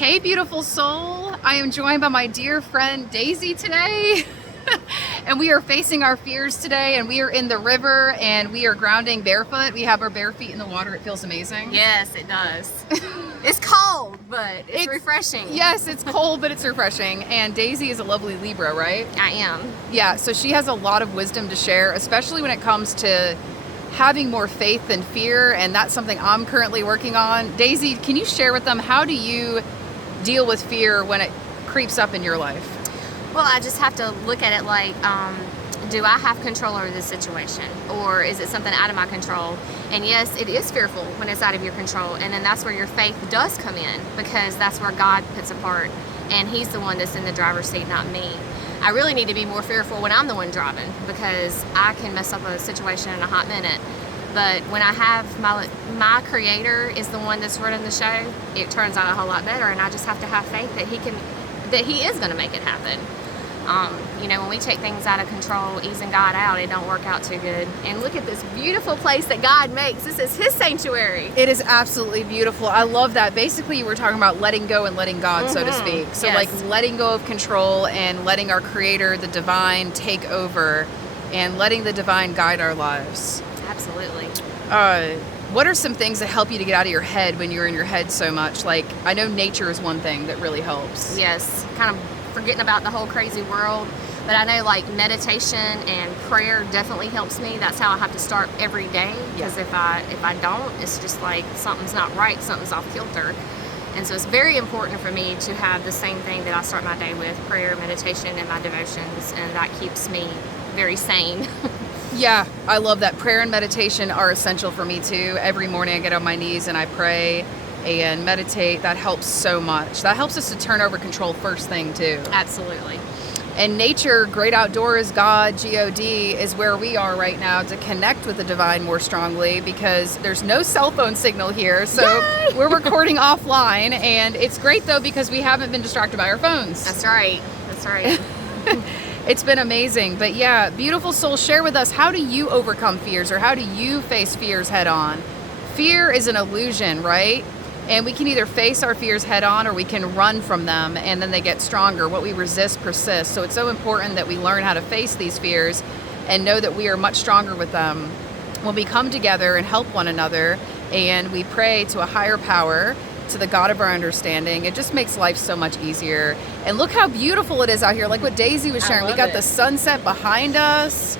Hey, beautiful soul. I am joined by my dear friend Daisy today. And we are facing our fears today, and we are in the river, and we are grounding barefoot. We have our bare feet in the water. It feels amazing. Yes, it does. It's cold, but it's refreshing. Yes, it's cold, but it's refreshing. And Daisy is a lovely Libra, right? I am. Yeah, so she has a lot of wisdom to share, especially when it comes to having more faith than fear, and that's something I'm currently working on. Daisy, can you share with them, how do you deal with fear when it creeps up in your life? Well, I just have to look at it like, do I have control over this situation, or is it something out of my control? And yes, it is fearful when it's out of your control, and then that's where your faith does come in, because that's where God puts a part, and He's the one that's in the driver's seat, not me. I really need to be more fearful when I'm the one driving, because I can mess up a situation in a hot minute. But when I have my Creator is the one that's running the show, it turns out a whole lot better, and I just have to have faith that He is going to make it happen. When we take things out of control, easing God out, it don't work out too good. And look at this beautiful place that God makes. This is His sanctuary. It is absolutely beautiful. I love that. Basically, you were talking about letting go and letting God, so to speak. So yes. Like letting go of control and letting our Creator, the divine, take over, and letting the divine guide our lives. Absolutely. What are some things that help you to get out of your head when you're in your head so much? Like, I know nature is one thing that really helps. Yes, kind of forgetting about the whole crazy world. But I know like meditation and prayer definitely helps me. That's how I have to start every day. Because if I don't, it's just like something's not right, something's off kilter. And so it's very important for me to have the same thing that I start my day with, prayer, meditation, and my devotions. And that keeps me very sane. Yeah, I love that. Prayer and meditation are essential for me too. Every morning I get on my knees and I pray and meditate. That helps so much. That helps us to turn over control first thing too. Absolutely. And nature, great outdoors, God, G-O-D, is where we are right now to connect with the divine more strongly, because there's no cell phone signal here. So Yay! We're recording offline, and it's great though because we haven't been distracted by our phones. That's right. That's right. It's been amazing. But yeah, beautiful soul, share with us, how do you overcome fears, or how do you face fears head on? Fear is an illusion, right? And we can either face our fears head on, or we can run from them, and then they get stronger. What we resist persists. So it's so important that we learn how to face these fears and know that we are much stronger with them when we come together and help one another, and we pray to a higher power, to the God of our understanding. It just makes life so much easier. And look how beautiful it is out here. Like what Daisy was sharing. We got the sunset behind us.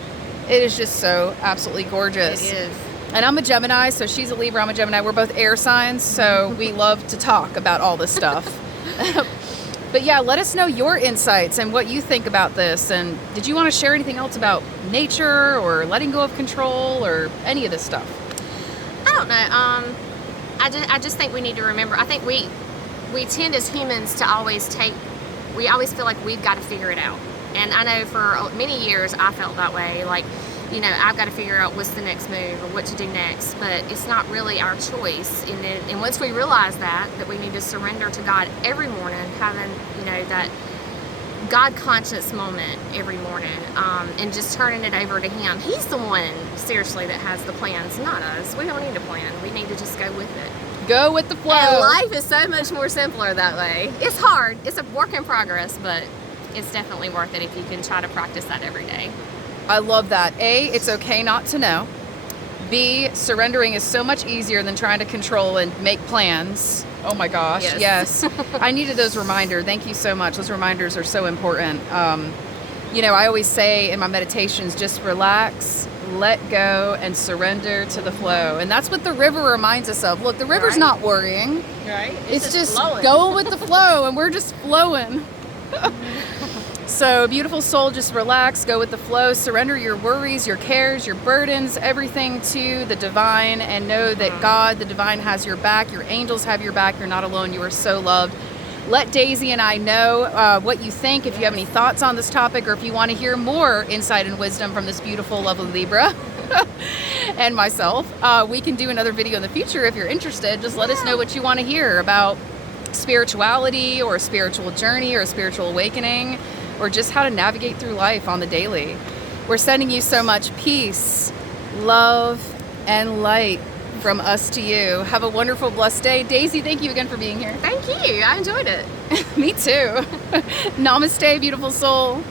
It is just so absolutely gorgeous. It is. And I'm a Gemini, so she's a Libra, I'm a Gemini. We're both air signs, so we love to talk about all this stuff. But yeah, let us know your insights and what you think about this. And did you want to share anything else about nature or letting go of control or any of this stuff? I don't know. I just think we need to remember. I think we tend as humans to always we always feel like we've got to figure it out. And I know for many years I felt that way. Like, I've got to figure out what's the next move or what to do next, but it's not really our choice. And once we realize that we need to surrender to God every morning, having, that God conscious moment every morning, and just turning it over to Him. He's the one, seriously, that has the plans, not us. We don't need a plan. We need to just go with it. Go with the flow. And life is so much more simpler that way. It's hard. It's a work in progress, but it's definitely worth it if you can try to practice that every day. I love that. A, it's okay not to know. B, surrendering is so much easier than trying to control and make plans. Oh my gosh, yes. I needed those reminders. Thank you so much. Those reminders are so important. I always say in my meditations, just relax, let go, and surrender to the flow. And that's what the river reminds us of. Look, the river's not worrying. Right. It's just flowing. going with the flow, and we're just flowing. So beautiful soul, just relax, go with the flow, surrender your worries, your cares, your burdens, everything to the divine, and know that God, the divine, has your back. Your angels have your back. You're not alone. You are so loved. Let Daisy and I know what you think, if you have any thoughts on this topic, or if you want to hear more insight and wisdom from this beautiful, lovely Libra and myself. We can do another video in the future if you're interested. Just let us know what you want to hear about spirituality or a spiritual journey or a spiritual awakening, or just how to navigate through life on the daily. We're sending you so much peace, love, and light from us to you. Have a wonderful, blessed day. Daisy, thank you again for being here. Thank you. I enjoyed it. Me too. Namaste, beautiful soul.